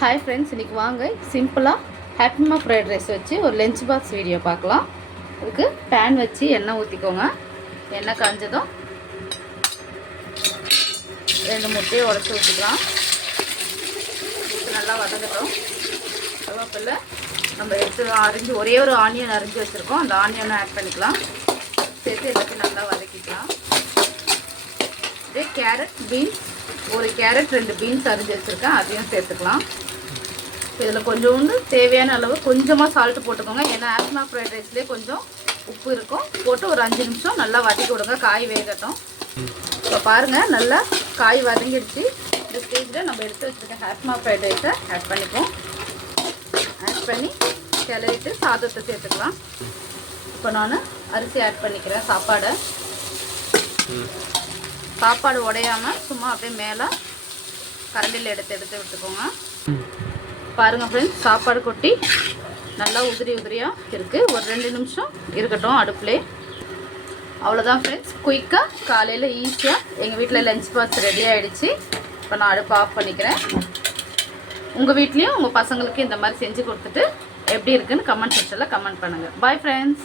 Hi friends, இன்றைக்கி வாங்க சிம்பிளாக ஹாப்பிமா ஃப்ரைட் ரைஸ் வச்சு ஒரு லஞ்ச் பாக்ஸ் வீடியோ பார்க்கலாம். அதுக்கு பேன் வச்சு எண்ணெய் ஊற்றிக்கோங்க. எண்ணெய் காஞ்சதும் 2 முட்டையை உடச்சி ஊற்றிக்கலாம். நல்லா வதங்கட்டும். கருவேப்பிலை நம்ம எடுத்து அரிஞ்சு ஒரே ஒரு ஆனியன் அரிஞ்சு வச்சுருக்கோம். அந்த ஆனியனை ஆட் பண்ணிக்கலாம். சேர்த்து எல்லாத்தையும் நல்லா வதக்கிக்கலாம். இதே கேரட், பீன்ஸ், ஒரு கேரட் 2 பீன்ஸ் அரிஞ்சு வச்சுருக்கேன், அதையும் சேர்த்துக்கலாம். இதில் கொஞ்சோண்டு தேவையான அளவு கொஞ்சமாக சால்ட்டு போட்டுக்கோங்க. ஏன்னா ஹாப்பிமா ஃப்ரைட் ரைஸ்லேயே கொஞ்சம் உப்பு இருக்கும். போட்டு ஒரு 5 நிமிஷம் நல்லா வதக்கி விடுங்க, காய் வேகட்டும். இப்போ பாருங்கள், நல்லா காய் வதங்கிடுச்சு. இந்த ஸ்டேஜில் நம்ம எடுத்து வச்சுருக்க ஹாப்பிமா ஃப்ரைட் ரைஸை ஆட் பண்ணிப்போம். ஆட் பண்ணி கிளறிட்டு சாதத்தை சேர்த்துக்கலாம். இப்போ நான் அரிசி ஆட் பண்ணிக்கிறேன். சாப்பாடு உடையாமல் சும்மா அப்படியே மேலே கரண்டியில் எடுத்து விட்டுக்கோங்க. பாருங்கள் ஃப்ரெண்ட்ஸ், சாப்பாடு கொட்டி நல்லா உதிரியாக இருக்குது. ஒரு 2 நிமிஷம் இருக்கட்டும் அடுப்புலே. அவ்வளோதான் ஃப்ரெண்ட்ஸ், குயிக்காக காலையில் ஈஸியாக எங்கள் வீட்டில் லஞ்ச் பாக்ஸ் ரெடி ஆகிடுச்சு. இப்போ நான் அடுப்பு ஆஃப் பண்ணிக்கிறேன். உங்கள் வீட்லேயும் உங்கள் பசங்களுக்கு இந்த மாதிரி செஞ்சு கொடுத்துட்டு எப்படி இருக்குன்னு கமெண்ட் செக்ஷனில் கமெண்ட் பண்ணுங்கள். Bye friends.